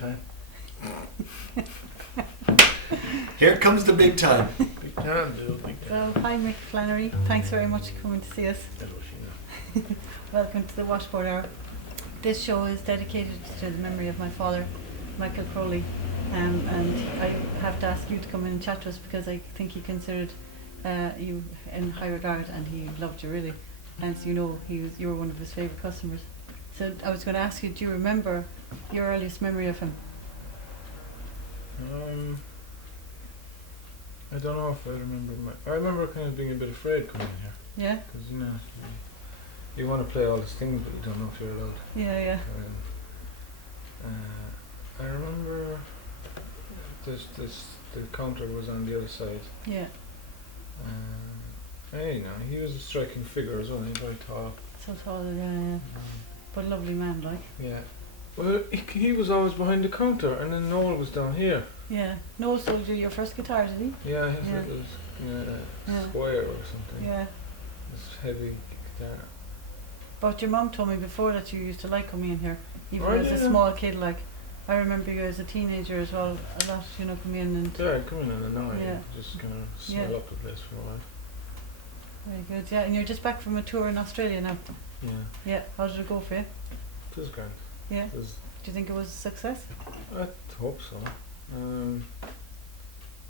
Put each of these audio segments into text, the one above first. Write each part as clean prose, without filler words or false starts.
time. Here comes the big time. Big time, dude. Big time. So, hi Mick Flannery. Thanks very much for coming to see us. Hello, Sheena. Welcome to the Washboard Hour. This show is dedicated to the memory of my father, Michael Crowley, and I have to ask you to come in and chat to us because I think he considered you in high regard and he loved you really, and so you were one of his favourite customers. So I was going to ask you, do you remember your earliest memory of him? I don't know if I remember. I remember kind of being a bit afraid coming here. Yeah? Because, you want to play all these things, but you don't know if you're allowed. Yeah. I remember the counter was on the other side. Yeah. He was a striking figure as well. He's very tall. So tall, yeah. But lovely man, like. Yeah. Well, he was always behind the counter, and then Noel was down here. Yeah. Noel sold you your first guitar, did he? Yeah, his little Squire or something. Yeah. This heavy guitar. But your mum told me before that you used to like coming in here, even as a small kid. Like, I remember you as a teenager as well. A lot, come in and. Yeah, I'd come in and annoy. Yeah. Just kind of smell up the place for a while. Very good. Yeah, and you're just back from a tour in Australia now. Yeah. Yeah. How did it go for you? It was grand. Yeah. Do you think it was a success? I hope so.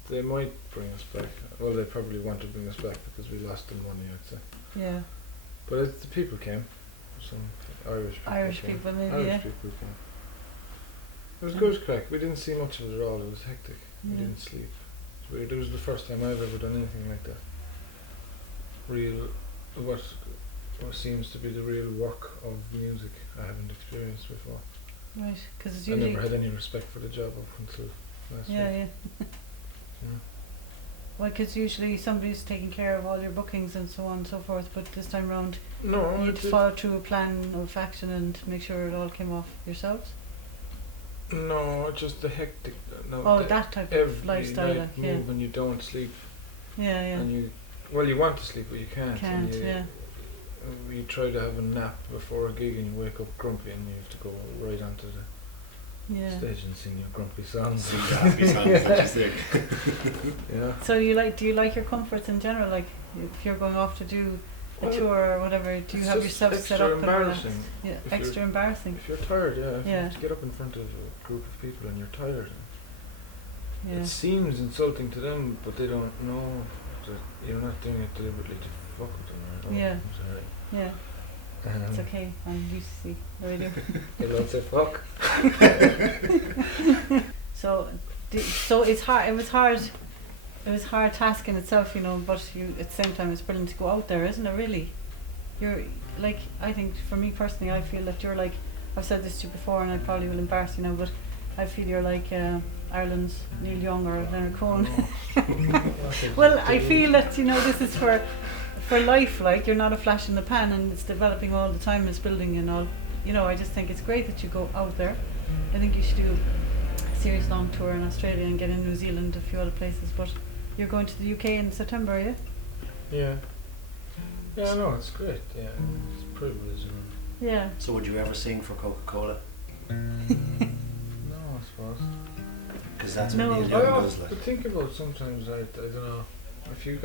They might bring us back. Well, they probably want to bring us back because we lost them money, I'd say. Yeah. But the people came. Some Irish people came. Irish people came. It was good crack. We didn't see much of it at all. It was hectic. We didn't sleep. It's weird. It was the first time I've ever done anything like that. What seems to be the real work of music I haven't experienced before. Right, because it's I usually. never had any respect for the job up until last week. Yeah. Well, because usually somebody's taking care of all your bookings and so on and so forth, but this time round you had to follow through a plan of action and make sure it all came off yourselves? No, just the hectic. That type of lifestyle. Night move and you don't sleep. Yeah. And you want to sleep, but you can't. You try to have a nap before a gig and you wake up grumpy and you have to go right onto the stage and sing your grumpy songs. Sing your happy songs that you sing. Yeah. So do you like your comforts in general? Like if you're going off to do a tour or whatever, do you have yourself set up? Embarrassing. Yeah, extra embarrassing. If you're tired, if you Yeah. have to get up in front of a group of people and you're tired. Yeah. It seems insulting to them, but they don't know that you're not doing it deliberately to fuck with them. Right? Yeah. I'm sorry. Yeah. It's okay. I'm used to see the radio. They don't say fuck. So it's hard. It was hard. It was hard task in itself, But at the same time, it's brilliant to go out there, isn't it? Really, you're like. I think for me personally, I feel that you're like. I've said this to you before, and I probably will embarrass you now, but I feel you're like Ireland's Neil Young or Leonard Cohen. Well, I feel that this is for life. Like you're not a flash in the pan, and it's developing all the time. It's building and all. I just think it's great that you go out there. I think you should do a serious long tour in Australia and get in New Zealand, a few other places. But you're going to the UK in September, are you? Yeah. Yeah, no, it's great. Yeah, it's a privilege. Yeah. So would you ever sing for Coca-Cola? No, I suppose. Because that's what Neil Young does. But think about sometimes. I don't know. If you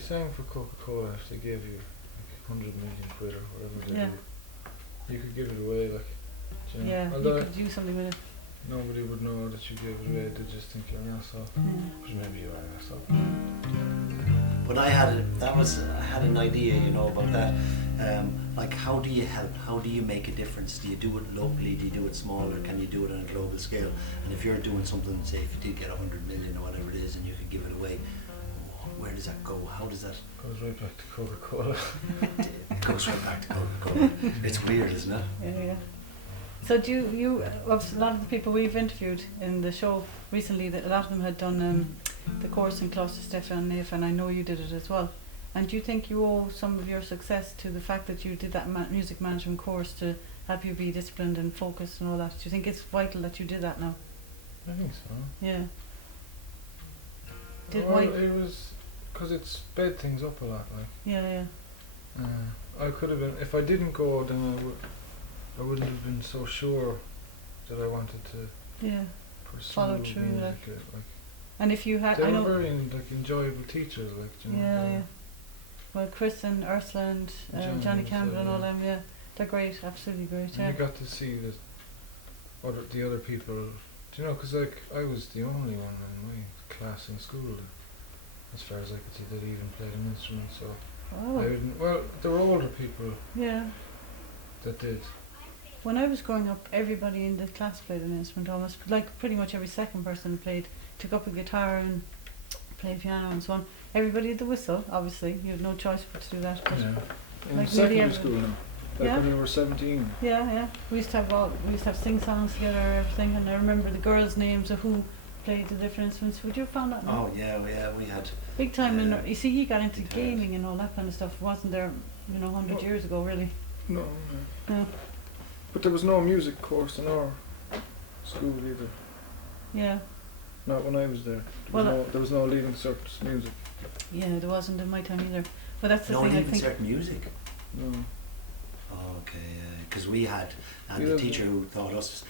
sang for Coca-Cola, if they gave you like 100 million quid or whatever they do, you could give it away, like. Yeah, although you could do something with it. Nobody would know that you gave it away. They just think you're an asshole. Which maybe you are an asshole. But I had an idea, about that. Like, how do you help? How do you make a difference? Do you do it locally? Do you do it small, or can you do it on a global scale? And if you're doing something, say, if you did get 100 million or whatever it is, and you could give it away, where does that go? How does that? Goes right back to Coca-Cola. It goes right back to Coca-Cola. It's weird, isn't it? Yeah. So do you of a lot of the people we've interviewed in the show recently, that a lot of them had done the course in Closter Stefan Naif, and I know you did it as well. And do you think you owe some of your success to the fact that you did that music management course to help you be disciplined and focused and all that? Do you think it's vital that you did that now? I think so. Yeah. It was because it sped things up a lot, like. Yeah. I could have been, if I didn't go, then I wouldn't have been so sure that I wanted to pursue follow through, music. And if you had, they I know, were very enjoyable teachers, you know. Yeah. Well, Chris and Ursula and Johnny Campbell and all them, they're great, absolutely great. And you got to see that the other people, do you know, because I was the only one in my class in school, as far as I could see, that even played an instrument. So there were older people. Yeah. That did. When I was growing up, everybody in the class played an instrument almost. Like pretty much every second person took up a guitar and played piano and so on. Everybody had the whistle, obviously. You had no choice but to do that. But in secondary school now. When you were 17. Yeah. We used to have sing-songs together and everything, and I remember the girls' names of who played the different instruments. Would you have found that? Oh yeah, we had big time. You see, he got into gaming and all that kind of stuff. Wasn't there, 100 years ago, really? No. But there was no music course in our school either. Yeah. Not when I was there. There was no leading cert music. Yeah, there wasn't in my time either. But that's the thing. No leading cert music. No. Okay, because we had, and the teacher who taught us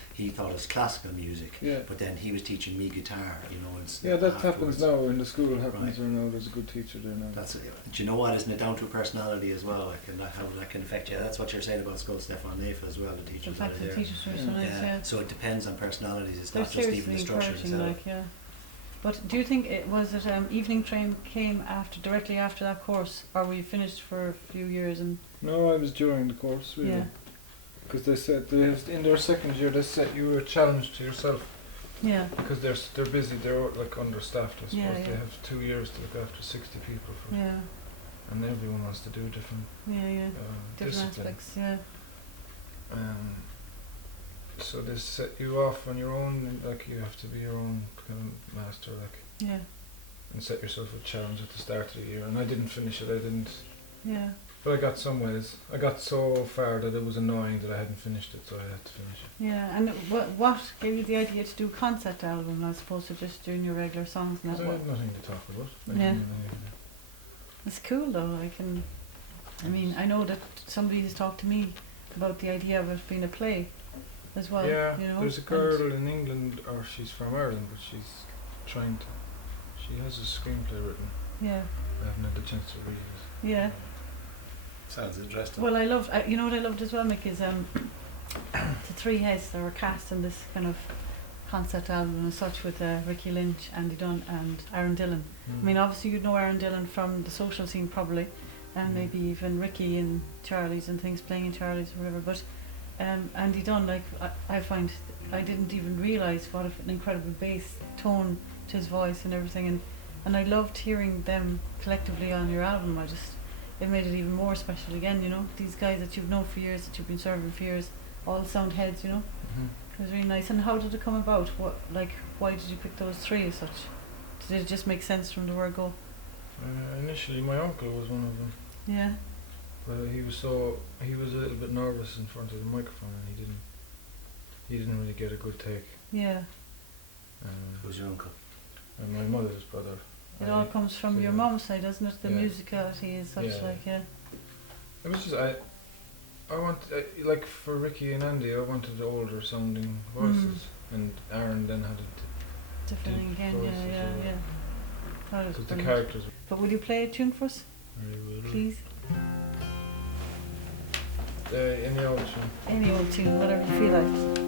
classical music, but then he was teaching me guitar, And that happens now in the school. Happens there now. There's a good teacher there now. Do you know what? Isn't it down to personality as well? How that can affect you. That's what you're saying about Skull Stefan Nefa as well. The teachers. The fact that teachers are so nice, So it depends on personalities. It's They're not just even the structure itself. But do you think Evening Train came directly after that course, or were you finished for a few years and? No, I was during the course, really. Yeah. Because they said in their second year they set you a challenge to yourself. Yeah. Because they're busy, they're understaffed, I suppose. Yeah. They have 2 years to look after 60 people. And everyone wants to do different. Different aspects. Yeah. So they set you off on your own, you have to be your own kind of master, and set yourself a challenge at the start of the year. And I didn't finish it. Yeah. But I got some ways. I got so far that it was annoying that I hadn't finished it, so I had to finish it. Yeah, and what gave you the idea to do a concept album as opposed to just doing your regular songs? Because I had nothing to talk about. Yeah. It's cool though. I know that somebody has talked to me about the idea of it being a play as well. Yeah, there's a girl in England, or she's from Ireland, but she has a screenplay written. Yeah. I haven't had the chance to read it. Yeah. Sounds interesting. Well, what I loved as well, Mick, is the three heads that were cast in this kind of concept album and such with Ricky Lynch, Andy Dunn and Aaron Dillon. I mean, obviously you'd know Aaron Dillon from the social scene probably, and maybe even Ricky in Charlie's and things, playing in Charlie's or whatever, but Andy Dunn, I find I didn't even realise what an incredible bass tone to his voice and everything, and I loved hearing them collectively on your album. It made it even more special again, these guys that you've known for years, that you've been serving for years, all sound heads, It was really nice. And how did it come about? Why did you pick those three as such? Did it just make sense from the word go? Initially my uncle was one of them. Yeah. But he was a little bit nervous in front of the microphone, and he didn't really get a good take. Yeah. Who's your uncle? And my mother's brother. It all comes from your mum's side, doesn't it? The musicality is such It was just I wanted for Ricky and Andy, I wanted older sounding voices, and Aaron then had a different again. Yeah. Because the characters. But will you play a tune for us, please? Any old tune. Any old tune, whatever you feel like.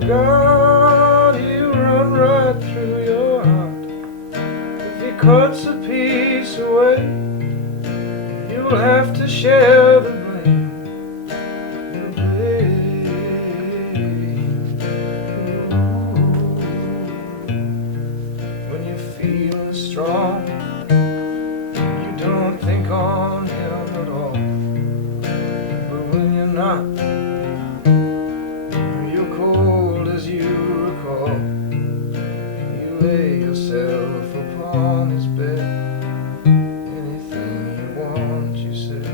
your God, he'll run right through your heart. If he cuts a piece away, you'll have to share the blame. When you're feeling strong, you don't think on him at all. But when you're not, you're cold as you recall. You lay yourself upon his bed. Anything you want, you say.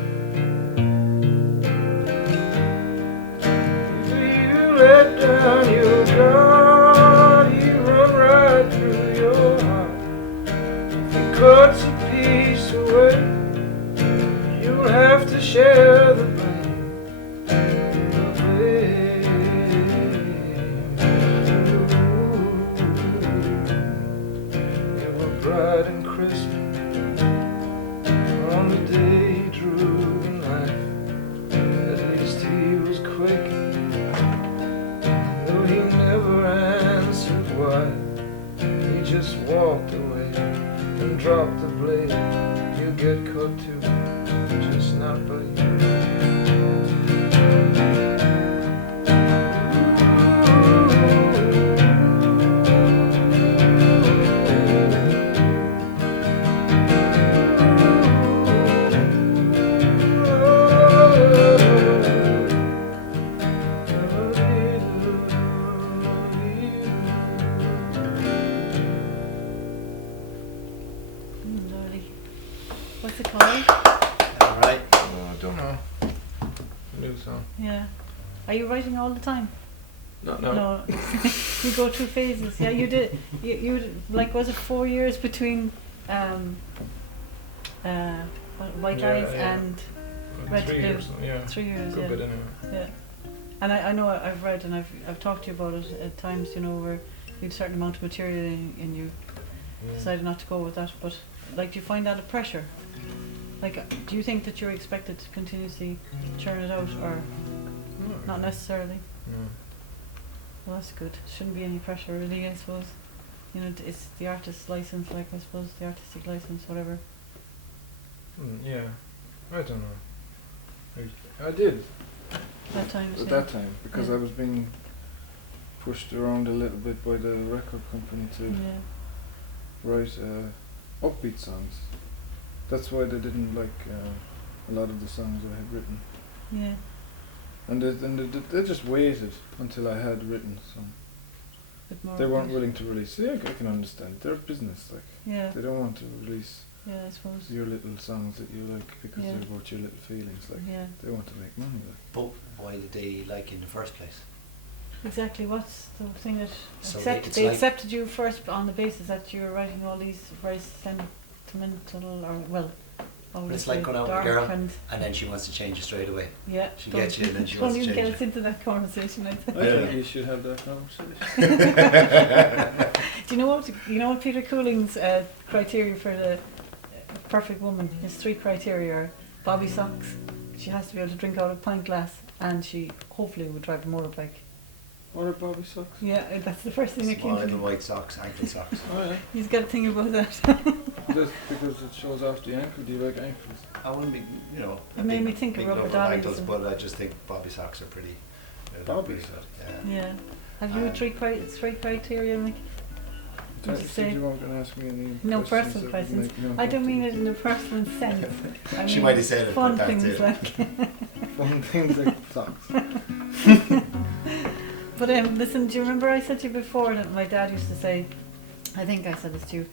If you let down your guard, he'll run right through your heart. If he cuts a piece away, you'll have to share the blame. You were bright and crisp on the day he drew the knife. At least he was quick, though he never answered why. He just walked away and dropped the blade. You get cut too, just not by you. Lovely. What's it called? All right. Oh, I don't know. New song. Yeah. Are you writing all the time? No. No. You go through phases. Yeah, you did. You like, was it 4 years between White Yeah, Eyes yeah. and Like Red 3 Blue. years. Yeah. 3 years? Good Yeah. bit anyway. Yeah. And I know I've read and I've talked to you about it at times, you know, where you had a certain amount of material and you Yeah. decided not to go with that. But like, do you find that a pressure? Like, do you think that you're expected to continuously churn it out, or not necessarily? No. Well, that's good. Shouldn't be any pressure, really, I suppose. You know, it's the artist's license, like, I suppose, the artistic license, whatever. Yeah. I don't know. I did That time, At that time, because Yeah. I was being pushed around a little bit by the record company to Yeah. write upbeat songs. That's why they didn't like a lot of the songs I had written. Yeah. And they just waited until I had written some. Bit more. They weren't upbeat. willing to release. Yeah, I can understand. They're business, like Yeah. they don't want to release Yeah, I suppose. your little songs that you like because Yeah. they're about your little feelings. Like Yeah. they want to make money. Like But why did they like you in the first place? Exactly. What's the thing that So it's they like- accepted you first on the basis that you were writing all these very sentimental, or well, It's like going out with a dark girl and and then she wants to change you straight away. yeah. She don't- gets you and then she don't wants to even change get you. us into that conversation. I'd say. I think you should have that conversation. Do you know what? You know what Peter Cooling's criteria for the perfect woman? His 3 criteria are bobby socks. She has to be able to drink out of a pint glass, and she hopefully would drive a motorbike. What are Bobby socks? Yeah, that's the first thing that came Small to little me. white socks, ankle socks. Oh yeah. He's got a thing about that. Just because it shows off the ankle. Do you like ankles? I wouldn't be, you know. It made me think of big rubber lover dollies ankles, and- but I just think bobby socks are pretty. Bobby pretty socks? good, Yeah. Have you 3 criteria, Mick? I Would you say? you weren't going to ask me any No questions personal that would questions. make me I don't mean it uncomfortable. in a personal sense. I She mean might have said it, fun but that's things it. like. Fun things like socks. But listen, do you remember I said to you before that my dad used to say, I think I said this to you,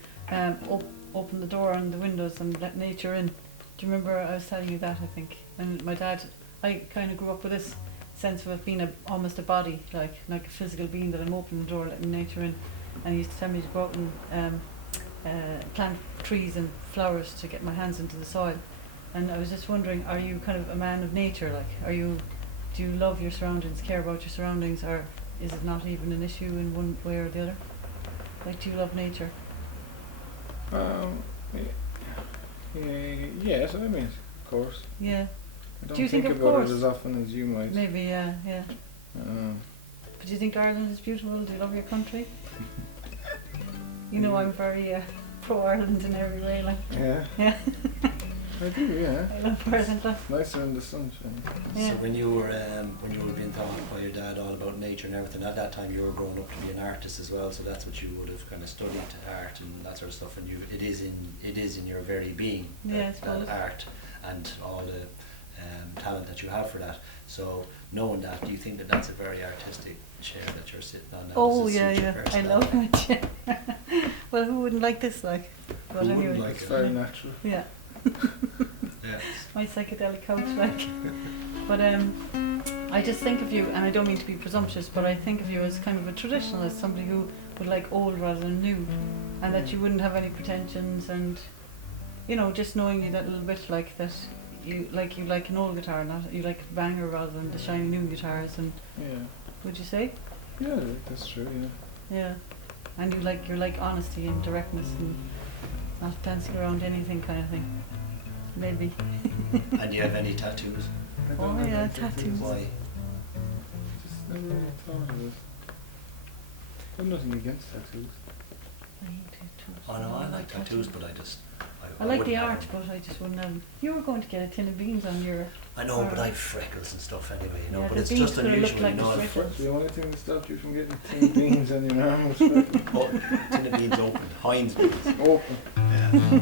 open the door and the windows and let nature in. Do you remember I was telling you that, I think? And my dad, I kind of grew up with this sense of it being almost a body, like a physical being, that I'm opening the door, letting nature in. And he used to tell me to go out and plant trees and flowers to get my hands into the soil. And I was just wondering, are you kind of a man of nature? Like, do you love your surroundings, care about your surroundings, or is it not even an issue in one way or the other? Like, do you love nature? Yes, I mean, of course. Yeah, I don't Do you think of about course? it as often as you might. maybe, yeah. But do you think Ireland is beautiful? Do you love your country? You know I'm very pro-Ireland in every way, like. Yeah. Yeah. I do, yeah. I love Ireland, like. Nicer in the sunshine. Yeah. So when you were being taught by your dad all about nature and everything, at that time you were growing up to be an artist as well, so that's what you would have kind of studied, art and that sort of stuff, and it is in your very being, Yeah, I that suppose. art and all the talent that you have for that. So knowing that, do you think that that's a very artistic chair that you're sitting on now? Oh Does it yeah, suit your yeah. I personality? love my chair. Well, who wouldn't like this, like? But Who anyway. wouldn't like It's it? very natural. Yeah. Yeah. My psychedelic couch, like. But I just think of you, and I don't mean to be presumptuous, but I think of you as kind of a traditionalist, somebody who would like old rather than new, and that you wouldn't have any pretensions, and you know, just knowing you that little bit, like that you like an old guitar, not you like a banger rather than the shiny new guitars, and Yeah. would you say? Yeah, that's true, yeah. Yeah. And you're like honesty and directness and not dancing around anything kind of thing. Maybe. And do you have any tattoos? I Oh, don't have yeah, any tattoos. Why? Just never really thought of it. I've nothing against tattoos. I hate tattoos. Oh no, I like tattoos, but I just I like the wouldn't have art, them. but I just wouldn't have them. You were going to get a tin of beans on your... I know, but I have freckles and stuff anyway, you know. Yeah, but the it's beans just could have looked unusual, like you know. the freckles. The only thing that stopped you from getting 10 beans on your arm was freckles. Oh, tin of beans open, Heinz beans. Open. Yeah.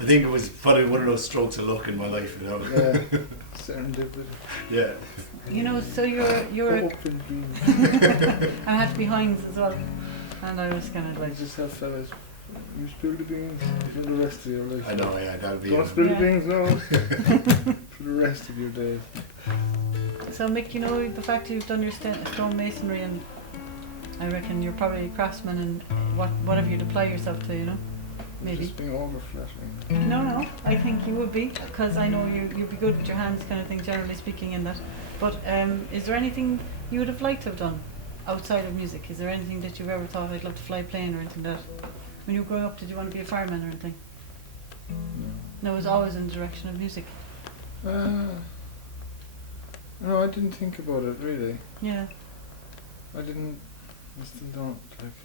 I think it was probably one of those strokes of luck in my life, you know. Yeah. Serendipity. Yeah. You know, so you're a... Open beans. I had to be Heinz as well. And I was kind of I like... just have fellas. You spill the beans for the rest of your life. I know, yeah, that'll be Don't it. spill Yeah. the beans now. For the rest of your days. So Mick, you know, the fact you've done your stone masonry, and I reckon you're probably a craftsman, and whatever you'd apply yourself to, you know? Maybe. Just being over-flattering. No, I think you would be, because I know you'd be good with your hands kind of thing, generally speaking, in that. But is there anything you would have liked to have done outside of music? Is there anything that you've ever thought, I'd love to fly a plane or anything like that? When you were growing up, did you want to be a fireman or anything? No, it was always in the direction of music. No, I didn't think about it really. Yeah. I still don't, like,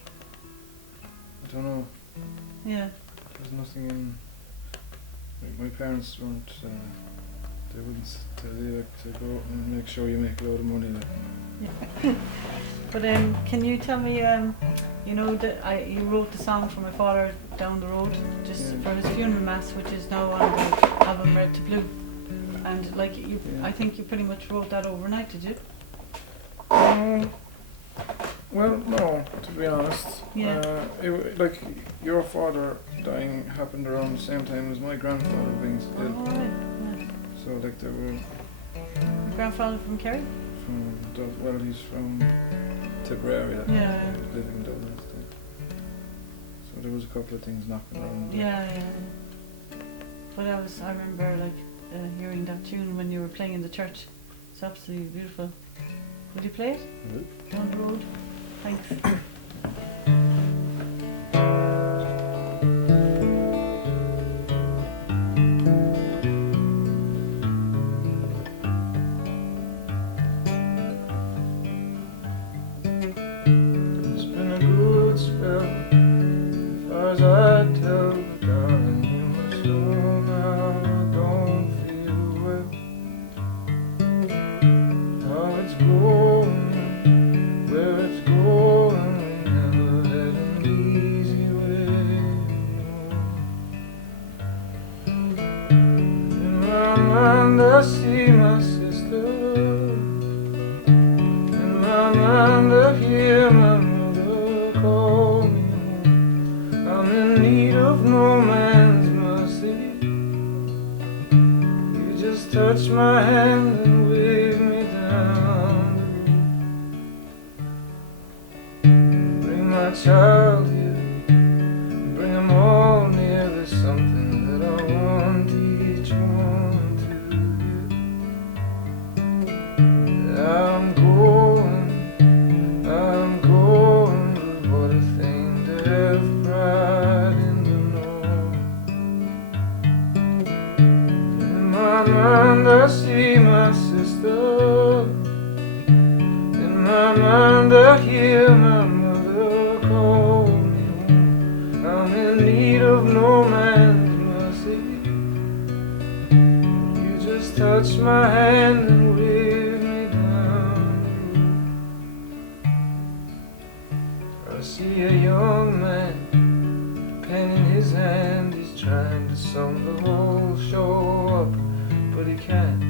I don't know. Yeah. There's nothing in, like, my parents weren't, they wouldn't tell you, like, to go out and make sure you make a load of money, like. Yeah. But can you tell me, you know, that you wrote the song for my father down the road, just Yeah. for his funeral mass, which is now on the album Red to Blue, and like you, Yeah. I think you pretty much wrote that overnight, did you? Well, no, to be honest. Yeah. Like, your father dying happened around the same time as my grandfather being Oh, dead. right. So, like, they were Your grandfather from Kerry? from, well, he's from Tipperary. Yeah. He was living in Dublin at the time. So there was a couple of things knocking around. Yeah. But I remember like hearing that tune when you were playing in the church. It's absolutely beautiful. Will you play it? Down the road? Thanks. It's been a good spell, as far as I tell, but darling, you must know now I don't feel well. How it's going, where it's going, we never had an easy way. In my mind I see my sister. In my mind I hear my mother call me home. I'm in need of no man's mercy. You just touch my hand and wave me down the road. Bring my child here, bring them all near. There's something that I want each one to hear. I'm going, but what a thing to have pride in the north. In my mind I see my sister. In my mind I hear my mother call me home. I'm in need of no man's mercy. You just touch my hand and wave me down the road. I see a young man, pen in his hand. He's trying to sum the whole show up, but he can't.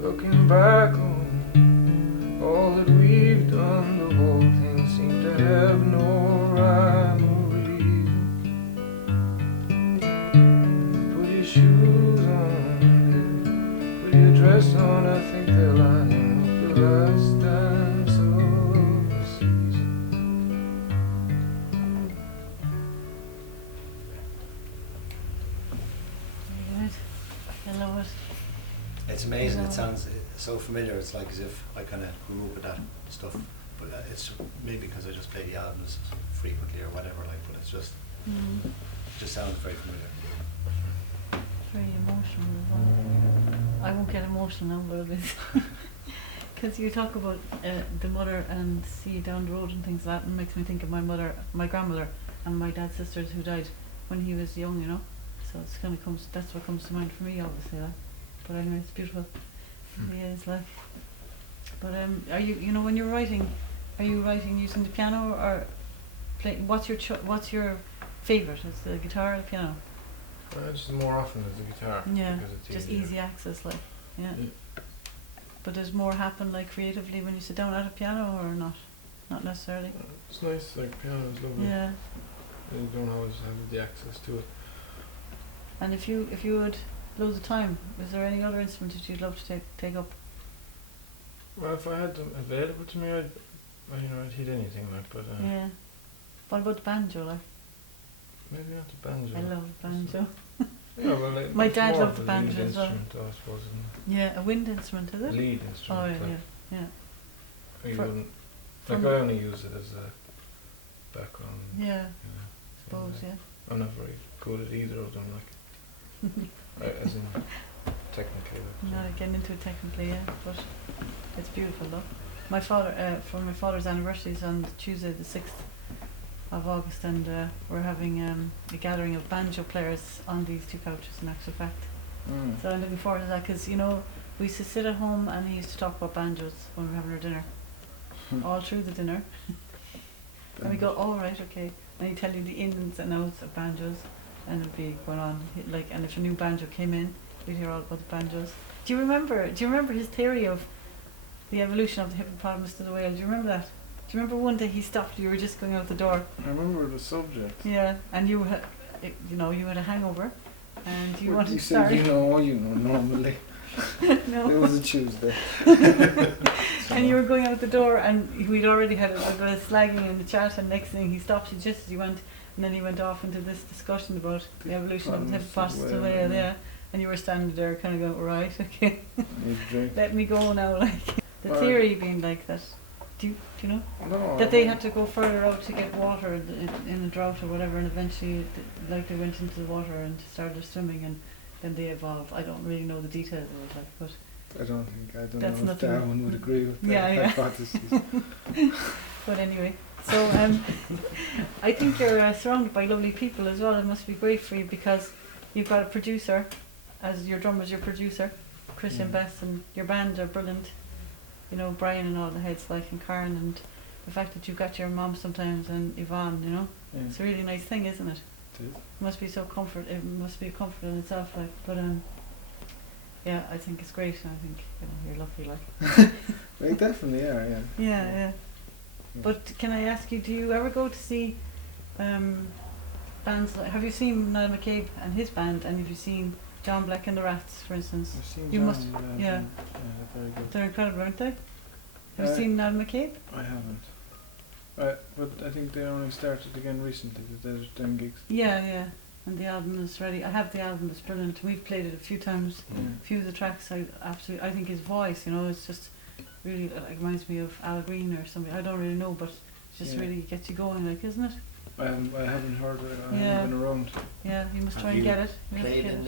Looking back on all that we've done, the whole thing seemed to have no rhyme or reason. Put your shoes on, put your dress on, I think they're lining up the last dance of the season. Very good. I love it. It's amazing. It sounds so familiar. It's like as if I kind of grew up with that stuff. But it's maybe because I just play the albums frequently or whatever. Like, but it's just it just sounds very familiar. Very emotional as well. I won't get emotional now, but a bit. Because you talk about the mother and see down the road and things like that, and makes me think of my mother, my grandmother, and my dad's sisters who died when he was young, you know. So it's kind of comes. That's what comes to mind for me, obviously. That. But anyway, it's beautiful. Yeah, it's like. But are you, you know, when you're writing, are you writing using the piano or play? What's your favorite? Is the guitar or the piano? Just more often as the guitar. Yeah, because it's just easier. easy access, like. Yeah. But does more happen like creatively when you sit down at a piano or not? Not necessarily. It's nice. Like piano is lovely. Yeah. You don't always have the access to it. And if you had loads of time, is there any other instrument that you'd love to take up? Well, if I had them available to me, I'd hit anything like. But Yeah. What about the banjo, like? maybe not the banjo. I love the banjo. Yeah, well, like, My it's dad more loved of the a banjo lead as well. instrument, I suppose, isn't Yeah, a wind instrument, is it? it? Lead Oh instrument. yeah, like, yeah. you For- wouldn't, from- like I only use it as a background. Yeah, You know, suppose, so, yeah. I'm not very good at either of them, like, as in technically. Like, Not getting into it technically, yeah, but it's beautiful though. My father, for my father's anniversary is on Tuesday the 6th of August, and we're having a gathering of banjo players on these two couches, in actual fact. So I'm looking forward to that, because, you know, we used to sit at home and he used to talk about banjos when we were having our dinner, all through the dinner. And we go, oh right, okay, and he'd tell you the ins and outs of banjos, and it'd be going on, like, and if a new banjo came in, we'd hear all about the banjos. Do you remember his theory of the evolution of the hippopotamus to the whale? Do you remember that? Do you remember one day he stopped, you were just going out the door? I remember the subject. Yeah, and you had a hangover, and you wanted You to said, start. normally. No. It was a Tuesday. And you were going out the door, and we'd already had a bit of slagging in the chat, and next thing he stopped you just as you went, and then he went off into this discussion about the evolution of the hippopotamus to the whale, yeah. And you were standing there kind of going, right, okay, let me go now, like. The Well, theory being like that, do you know? No, That they had to go further out to get water in a drought or whatever, and eventually, like, they went into the water and started swimming, and then they evolved. I don't really know the details of it, like, but I don't That's know if nothing. Darwin would agree with that Yeah. hypothesis. but anyway. So I think you're surrounded by lovely people as well. It must be great for you because you've got a producer, as your drummer's your producer, Christian Best, and your band are brilliant. You know, Brian and all the heads, like, and Karen, and the fact that you've got your mom sometimes and Yvonne, you know, it's a really nice thing, isn't it? It is. It must be so comfort. It must be a comfort in itself, like. But yeah, I think it's great, and I think, you know, you're lucky, like. They definitely are, yeah. Yeah. But can I ask you, do you ever go to see bands like? Have you seen Niall McCabe and his band, and have you seen John Black and the Rats, for instance? I've seen You John, must- yeah. they're very good. They're incredible, aren't they? Have you seen Niall McCabe? I haven't. But I think they only started again recently, the Desert Den gigs. Yeah. And the album is ready. I have the album. It's brilliant. We've played it a few times. A few of the tracks, I think his voice, it's just really reminds me of Al Green or something. I don't really know, but it just really gets you going, like, isn't it? I haven't heard it. I haven't been around. Yeah, you must try and get it. Played in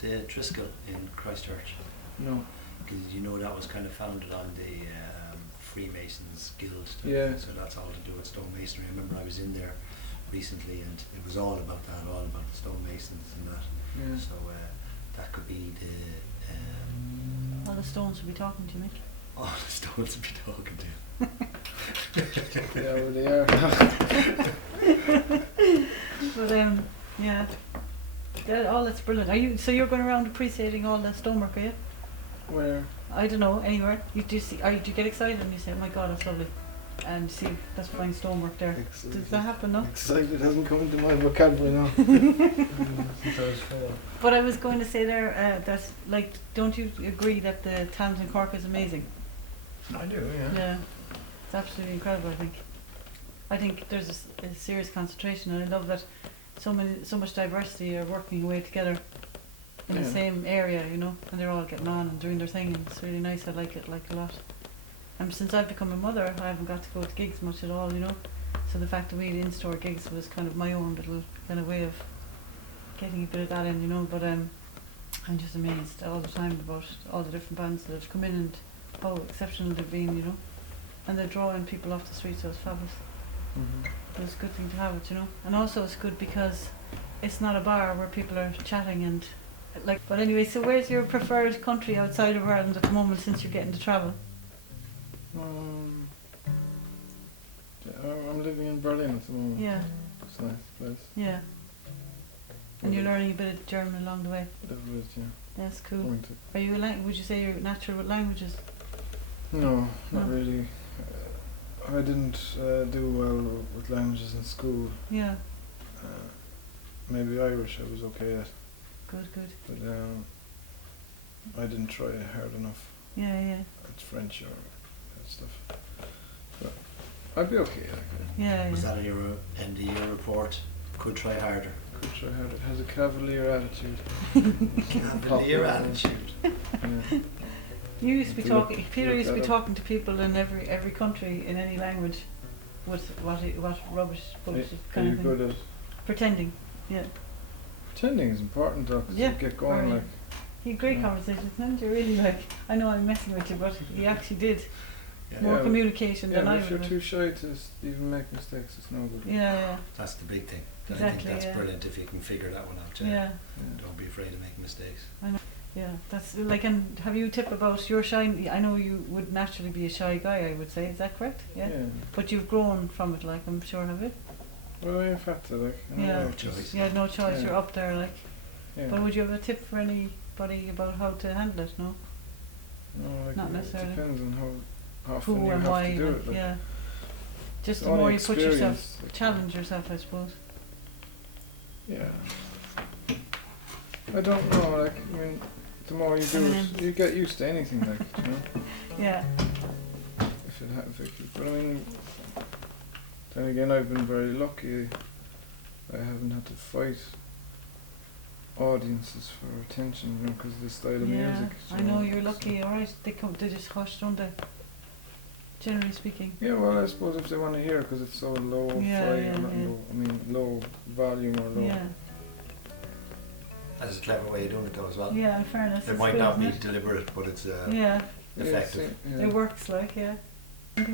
the Triskel in Christchurch? No. Because that was kind of founded on the Freemasons Guild. Yeah. So that's all to do with stonemasonry. I remember I was in there recently, and it was all about that, all about the stonemasons and that. Yeah. So that could be the. All the stones will be talking to you, Mick. All the stones will be talking to you. Yeah, well, they are. But yeah, that's brilliant. So you're going around appreciating all the stonework, are you? Where? I don't know, anywhere. Do you get excited and you say, oh my God, that's lovely, and see that's fine stonework there? Excited. Does that happen? No. Excited hasn't come into my vocabulary now. Since I was 4. But I was going to say there that, like, don't you agree that the talent in Cork is amazing? I do, yeah. Yeah, it's absolutely incredible. I think there's a serious concentration, and I love that so much diversity are working away together in the same area, and they're all getting on and doing their thing, and it's really nice. I like it a lot. And since I've become a mother, I haven't got to go to gigs much at all, So the fact that we had in-store gigs was kind of my own little kind of way of getting a bit of that in, But I'm just amazed all the time about all the different bands that have come in and how exceptional they've been, And they're drawing people off the street, so it's fabulous. It's a good thing to have it, And also it's good because it's not a bar where people are chatting and but anyway, so where's your preferred country outside of Ireland at the moment, since you're getting to travel? I'm living in Berlin at the moment. Yeah. It's a nice place. Yeah. And you're learning a bit of German along the way? A little bit, yeah. That's cool. Are you would you say you're natural with languages? No, not really. I didn't do well with languages in school. Yeah. Maybe Irish I was okay at. Good. But I didn't try hard enough. Yeah. At French or that stuff. But I'd be okay. Yeah. Was that in your end of year report? Could try harder. Could try harder. It has a cavalier attitude. Cavalier attitude. Yeah. You used to be talking. Peter used to be talking to people in every country in any language, with what rubbish bullshit kind of thing. Good at pretending? Yeah. Pretending is important though, because you get going like. You had great conversations, didn't you? Really, I know I'm messing with you, but you actually did more communication than I would. If you're too shy to even make mistakes, it's no good. Yeah. That's the big thing. Exactly, I think that's brilliant if you can figure that one out. Yeah. Don't be afraid of making mistakes. I know. Yeah, that's and have you a tip about your shy? I know you would naturally be a shy guy, I would say. Is that correct? Yeah. But you've grown from it, I'm sure, have you? Well, in fact, no choice. You had no choice. You're up there, Yeah. But would you have a tip for anybody about how to handle it? No. No, not necessarily. It depends on how often who you and have why. to do it. Yeah. Just the more you put yourself, challenge yourself, I suppose. Yeah. I don't know. The more you do it, you get used to anything, Yeah. If it happens, but then again, I've been very lucky. I haven't had to fight audiences for attention, because of the style of music. I know you're lucky. All right, they just hush, don't they? Generally speaking. Yeah, well, I suppose if they want to hear, because it's so low low volume or low. Yeah. That's a clever way of doing it though as well. Yeah, in fairness. It might not be deliberate, but it's effective. It works,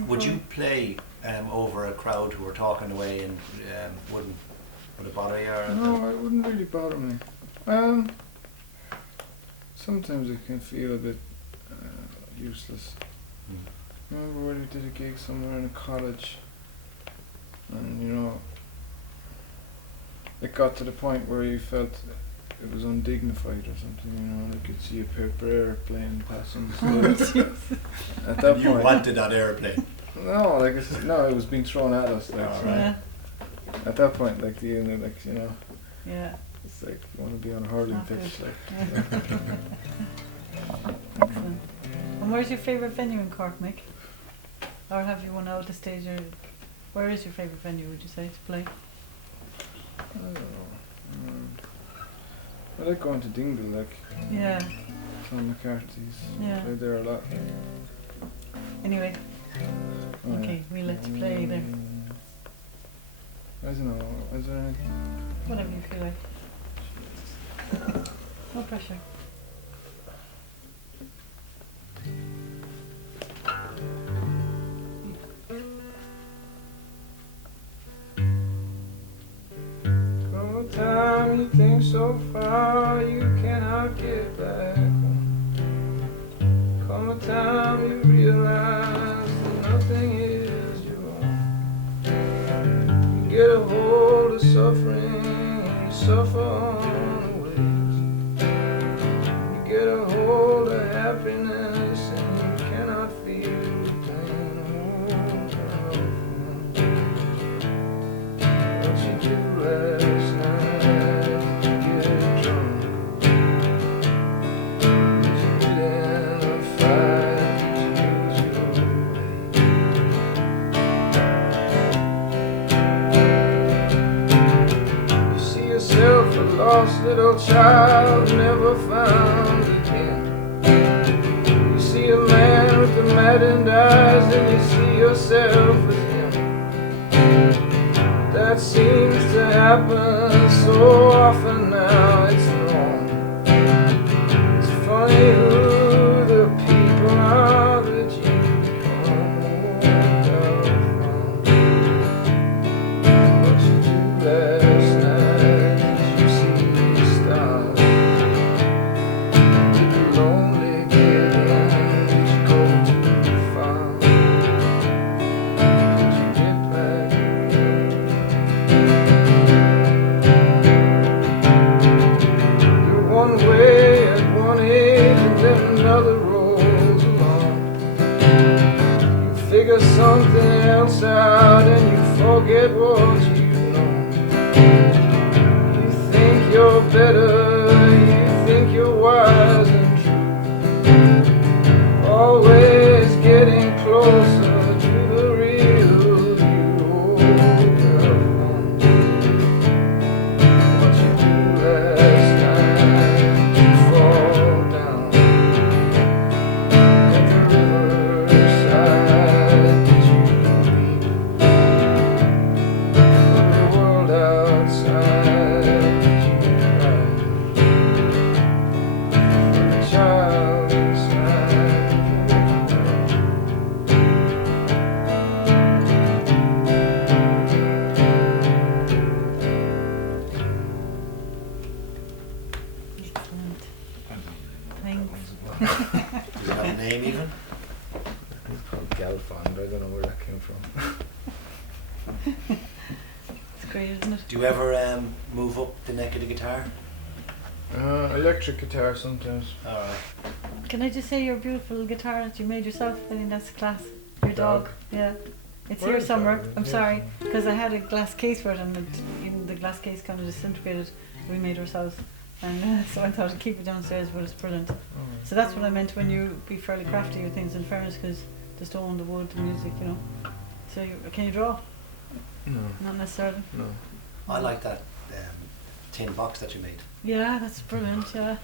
Would you play over a crowd who are talking away and would it bother you? No, it wouldn't really bother me. Sometimes it can feel a bit useless. I remember when we did a gig somewhere in a college, and it got to the point where you felt it was undignified or something, like you'd see a paper airplane passing the stage. At that point, you wanted that airplane? No, it was being thrown at us. At that point, Yeah. It's like you want to be on a hurling pitch, Excellent. And where's your favourite venue in Cork, Mick? Or have you one out at the stage? Where is your favourite venue, would you say, to play? I don't know. I like going to Dingle, like. Yeah. Tom McCarthy's. Yeah. Played there a lot. Anyway, okay, we'll let you play there. I don't know. Is there anything? Whatever you feel like. No pressure. From the time you think so far, you cannot get back home. Come the time you realize that nothing is your own. You get a hold of suffering and you suffer on the ways. You get a hold of happiness and you cannot feel the pain. What you do last night to get drunk? Did you get in a fight? Did you lose your way? You see yourself a lost little child never found again. You see a man with the maddened eyes and you see yourself as him. That seems to happen so often now, it's norm. It's funny who the people are that you come out from. What you do last night, did you see the stars? Did the lonely get in? Did you go too far? Did you get back again? You're one way at one age and then another rolls along. You figure something else out and you forget what you know. You think you're better, you think you're wise and true. Always getting closer to the real you, old girl. What you do last night, you fall down at the riverside. Did you weep for the world outside? Did you cry for the child inside? Excellent. Thanks. Does it have a name even? It's called Galfond. I don't know where that came from. It's great, isn't it? Do you ever move up the neck of the guitar? Electric guitar sometimes. Alright. Can I just say your beautiful guitar that you made yourself? I think that's class. Your dog. Yeah. It's Where here is somewhere. that? I'm Yeah. sorry, because I had a glass case for it and even the glass case kind of disintegrated. We made ourselves. And so I thought I'd keep it downstairs, but it's brilliant. So that's what I meant when you be fairly crafty with things, in fairness, because the stone, the wood, the music, you know. So can you draw? No. Not necessarily. No. I like that tin box that you made. Yeah, that's brilliant, yeah.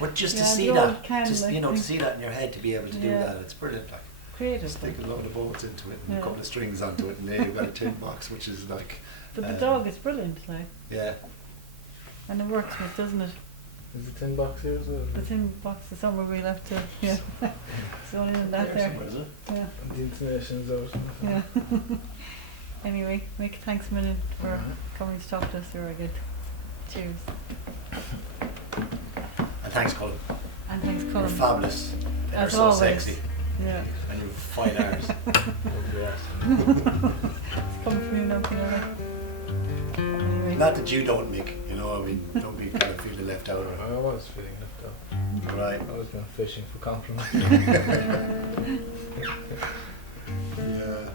But just to Yeah, see the that, old can, just like, you know, to thing. see that in your head, to be able to do Yeah. that, it's brilliant. Like, Creative. Stick a load of bolts into it and Yeah. a couple of strings onto it, and there you've got a tin box, which is like, But the dog is brilliant, like. yeah. And it works with, doesn't it? Is the tin box here as well? The tin box is somewhere we'll have to, yeah. It's only in that there. somewhere, is it? Yeah, And the intonation's out. yeah. Anyway, Mick, thanks a million for Alright. coming to talk to us. You're very good. Cheers. And thanks, Colm. And thanks, You're Colm. fabulous. You're As so always. sexy. Yeah. And you've fine hours. It's coming from you now, you know. Anyway. Not that you don't, Mick. You know, I mean, don't be kind of feeling left out. I was feeling left out. Right. I was going fishing for compliments. Yeah.